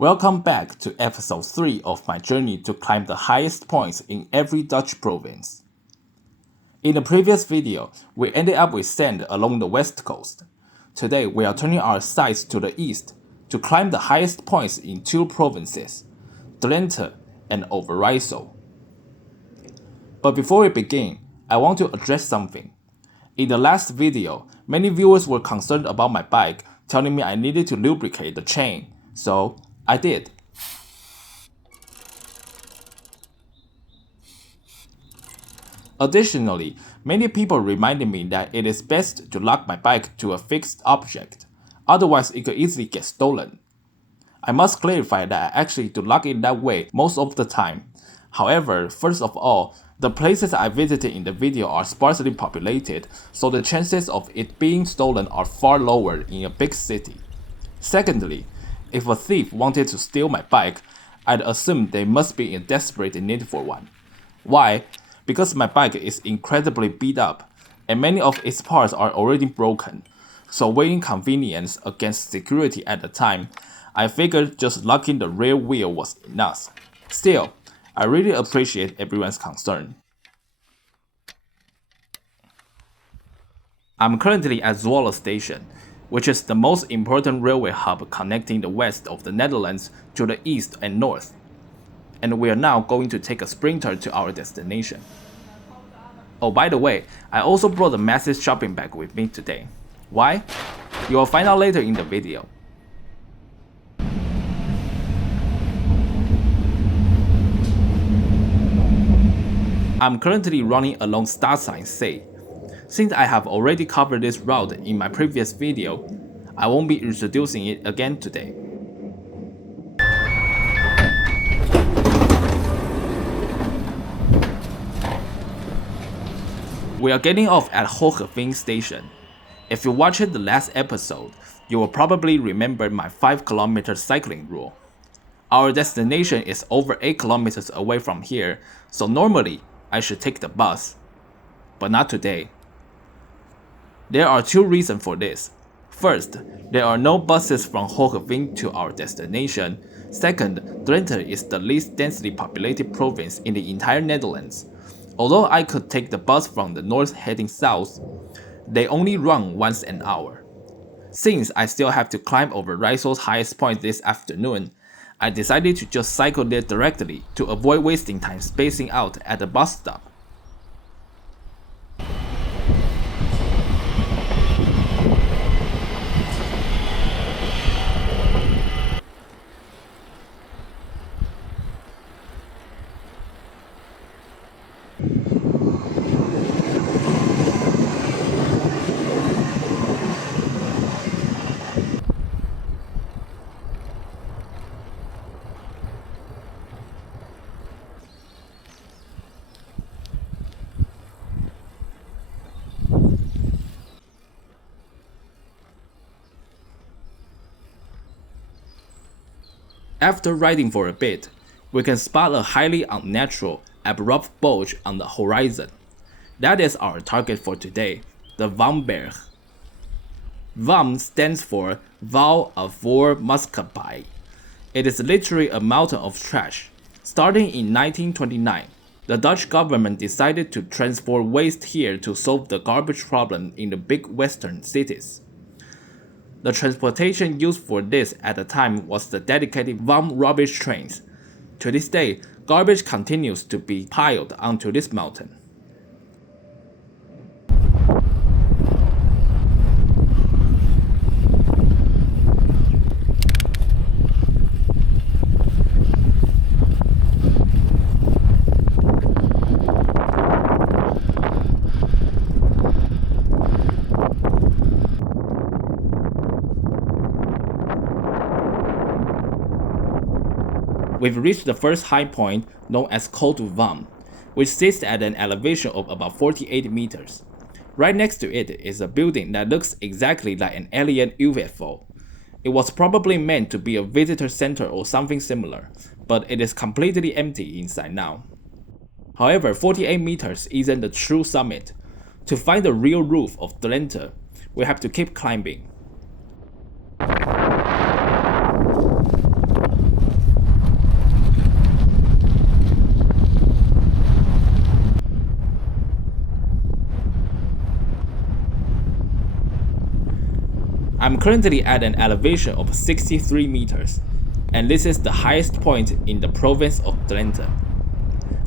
Welcome back to episode 3 of my journey to climb the highest points in every Dutch province. In the previous video, we ended up with sand along the west coast. Today we are turning our sights to the east to climb the highest points in two provinces, Drenthe and Overijssel. But before we begin, I want to address something. In the last video, many viewers were concerned about my bike, telling me I needed to lubricate the chain, so I did. Additionally, many people reminded me that it is best to lock my bike to a fixed object, otherwise it could easily get stolen. I must clarify that I actually do lock it that way most of the time. However, first of all, the places I visited in the video are sparsely populated, so the chances of it being stolen are far lower in a big city. Secondly, if a thief wanted to steal my bike, I'd assume they must be in desperate need for one. Why? Because my bike is incredibly beat up, and many of its parts are already broken, so weighing convenience against security at the time, I figured just locking the rear wheel was enough. Still, I really appreciate everyone's concern. I'm currently at Zwolle Station, which is the most important railway hub connecting the west of the Netherlands to the east and north. And we are now going to take a sprinter to our destination. Oh, by the way, I also brought a massive shopping bag with me today. Why? You will find out later in the video. I'm currently running along start sign C. Since I have already covered this route in my previous video, I won't be introducing it again today. We are getting off at Overijssel station. If you watched the last episode, you will probably remember my 5-kilometer cycling rule. Our destination is over 8 kilometers away from here, so normally I should take the bus. But not today. There are two reasons for this. First, there are no buses from Overijssel to our destination. Second, Drenthe is the least densely populated province in the entire Netherlands. Although I could take the bus from the north heading south, they only run once an hour. Since I still have to climb Overijssel's highest point this afternoon, I decided to just cycle there directly to avoid wasting time spacing out at the bus stop. After riding for a bit, we can spot a highly unnatural, abrupt bulge on the horizon. That is our target for today, the VAM-berg. VAM stands for Val voor Maatschappij. It is literally a mountain of trash. Starting in 1929, the Dutch government decided to transport waste here to solve the garbage problem in the big western cities. The transportation used for this at the time was the dedicated VAM rubbish trains. To this day, garbage continues to be piled onto this mountain. We've reached the first high point known as Col du VAM, which sits at an elevation of about 48 meters. Right next to it is a building that looks exactly like an alien UFO. It was probably meant to be a visitor center or something similar, but it is completely empty inside now. However, 48 meters isn't the true summit. To find the real roof of Drenthe, we have to keep climbing. I'm currently at an elevation of 63 meters, and this is the highest point in the province of Drenthe.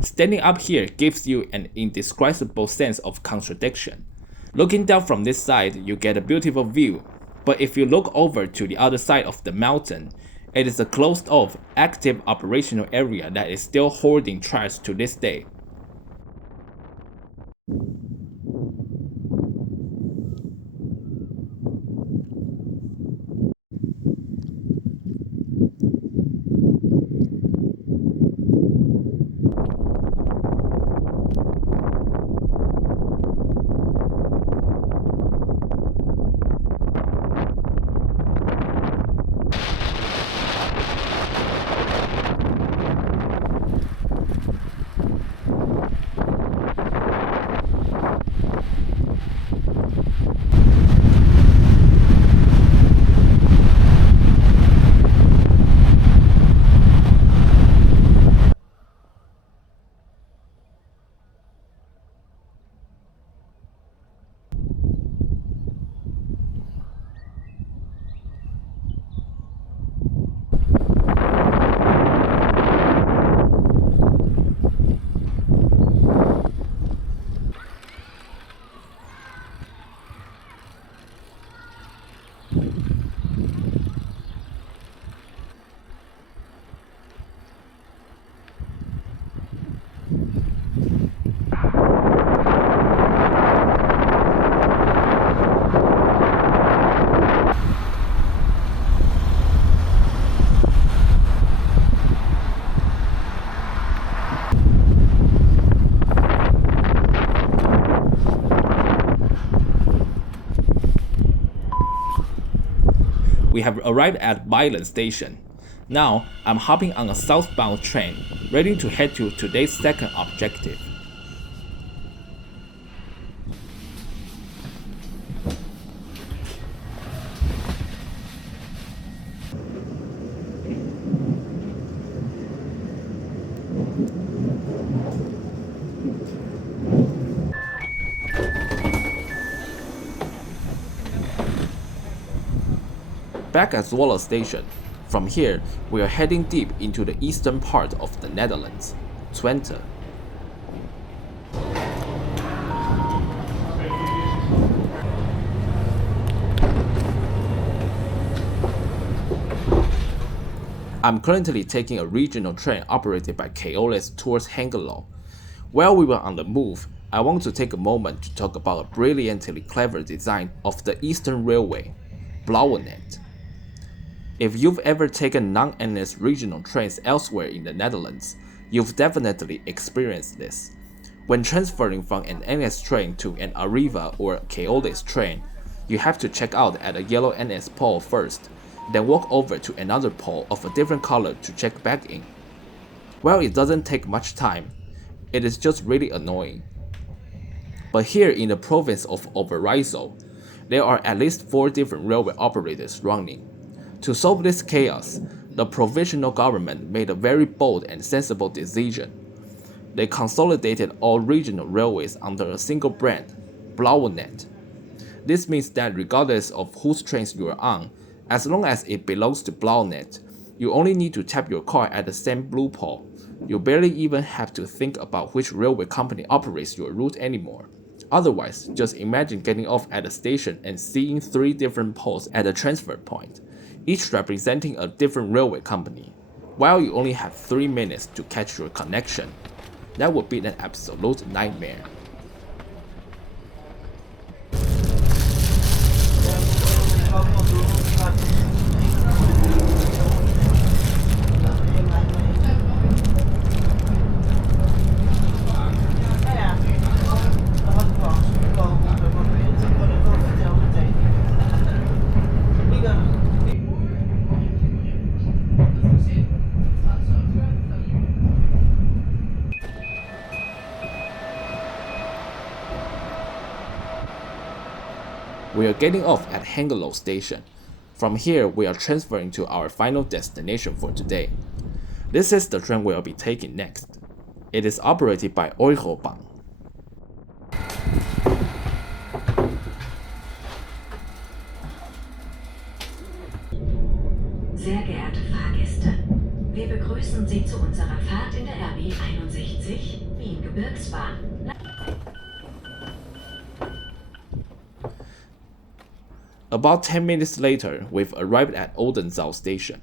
Standing up here gives you an indescribable sense of contradiction. Looking down from this side, you get a beautiful view, but if you look over to the other side of the mountain, it is a closed-off, active operational area that is still hoarding trash to this day. We have arrived at Violet Station. Now, I'm hopping on a southbound train, ready to head to today's second objective. Back at Zwolle Station. From here, we are heading deep into the eastern part of the Netherlands, Twente. I'm currently taking a regional train operated by Keolis towards Hengelo. While we were on the move, I want to take a moment to talk about a brilliantly clever design of the Eastern Railway, Blauwnet. If you've ever taken non-NS regional trains elsewhere in the Netherlands, you've definitely experienced this. When transferring from an NS train to an Arriva or Keolis train, you have to check out at a yellow NS pole first, then walk over to another pole of a different color to check back in. While it doesn't take much time, it is just really annoying. But here in the province of Overijssel, there are at least 4 different railway operators running. To solve this chaos, the provisional government made a very bold and sensible decision. They consolidated all regional railways under a single brand, Blauwnet. This means that regardless of whose trains you are on, as long as it belongs to Blauwnet, you only need to tap your car at the same blue pole. You barely even have to think about which railway company operates your route anymore. Otherwise, just imagine getting off at a station and seeing 3 different poles at the transfer point, each representing a different railway company, while you only have 3 minutes to catch your connection. That would be an absolute nightmare. We are getting off at Hengelo Station. From here, we are transferring to our final destination for today. This is the train we will be taking next. It is operated by Overijssel. Wir begrüßen Sie zu unserer Fahrt in der RB 61 Wien-Gebirgsbahn. About 10 minutes later, we've arrived at Oldenzau station.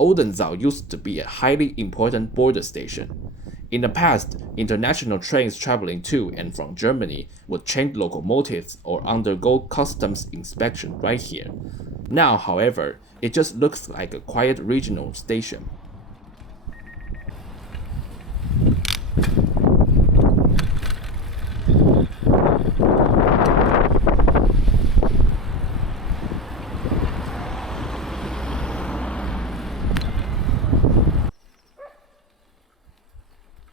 Oldenzau used to be a highly important border station. In the past, international trains traveling to and from Germany would change locomotives or undergo customs inspection right here. Now, however, it just looks like a quiet regional station.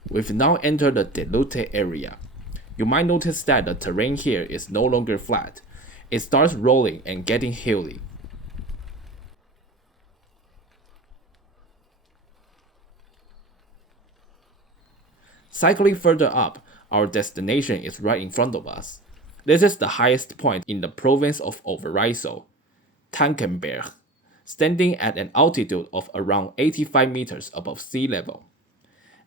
We've now entered the Drenthe area. You might notice that the terrain here is no longer flat. It starts rolling and getting hilly. Cycling further up, our destination is right in front of us. This is the highest point in the province of Overijssel, Tankenberg, standing at an altitude of around 85 meters above sea level.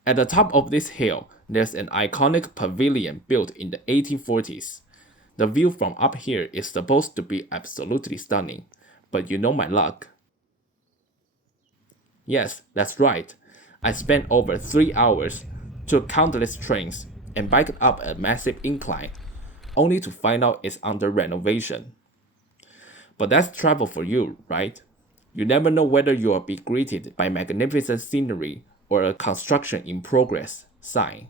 At the top of this hill, there's an iconic pavilion built in the 1840s. The view from up here is supposed to be absolutely stunning, but you know my luck. Yes, that's right. I spent over 3 hours, took countless trains, and biked up a massive incline, only to find out it's under renovation. But that's travel for you, right? You never know whether you'll be greeted by magnificent scenery or a construction in progress sign.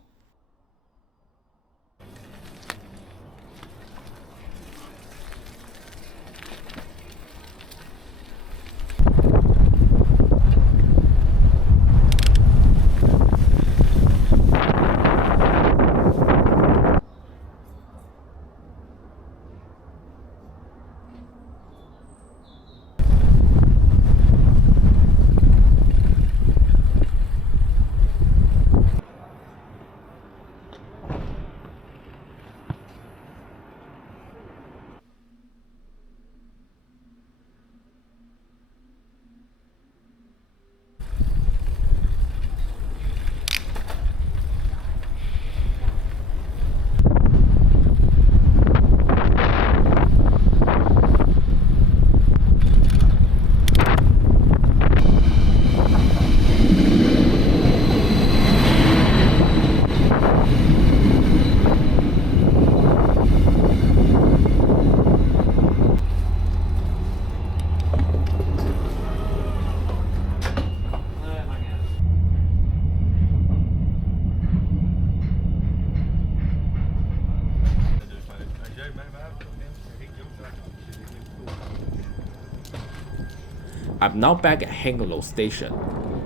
I'm now back at Hengelo station.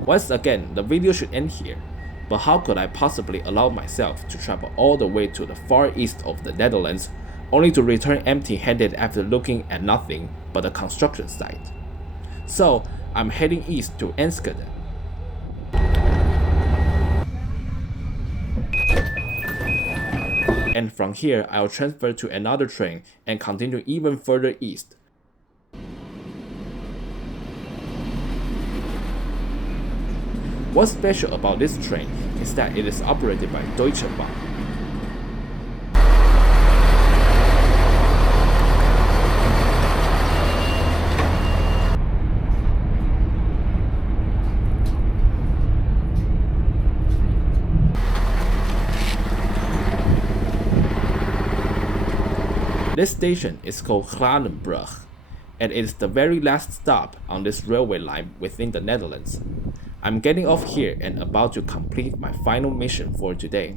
Once again, the video should end here, but how could I possibly allow myself to travel all the way to the far east of the Netherlands, only to return empty-handed after looking at nothing but a construction site? So, I'm heading east to Enschede. And from here, I'll transfer to another train and continue even further east. What's special about this train is that it is operated by Deutsche Bahn. This station is called Tankenberg, and it is the very last stop on this railway line within the Netherlands. I'm getting off here and about to complete my final mission for today.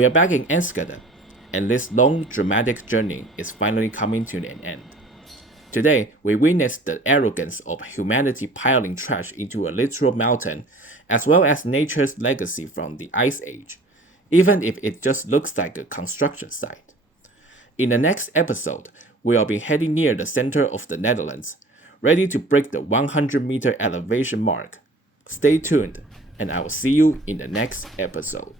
We are back in Enschede, and this long, dramatic journey is finally coming to an end. Today, we witnessed the arrogance of humanity piling trash into a literal mountain, as well as nature's legacy from the Ice Age, even if it just looks like a construction site. In the next episode, we'll be heading near the center of the Netherlands, ready to break the 100-meter elevation mark. Stay tuned, and I will see you in the next episode.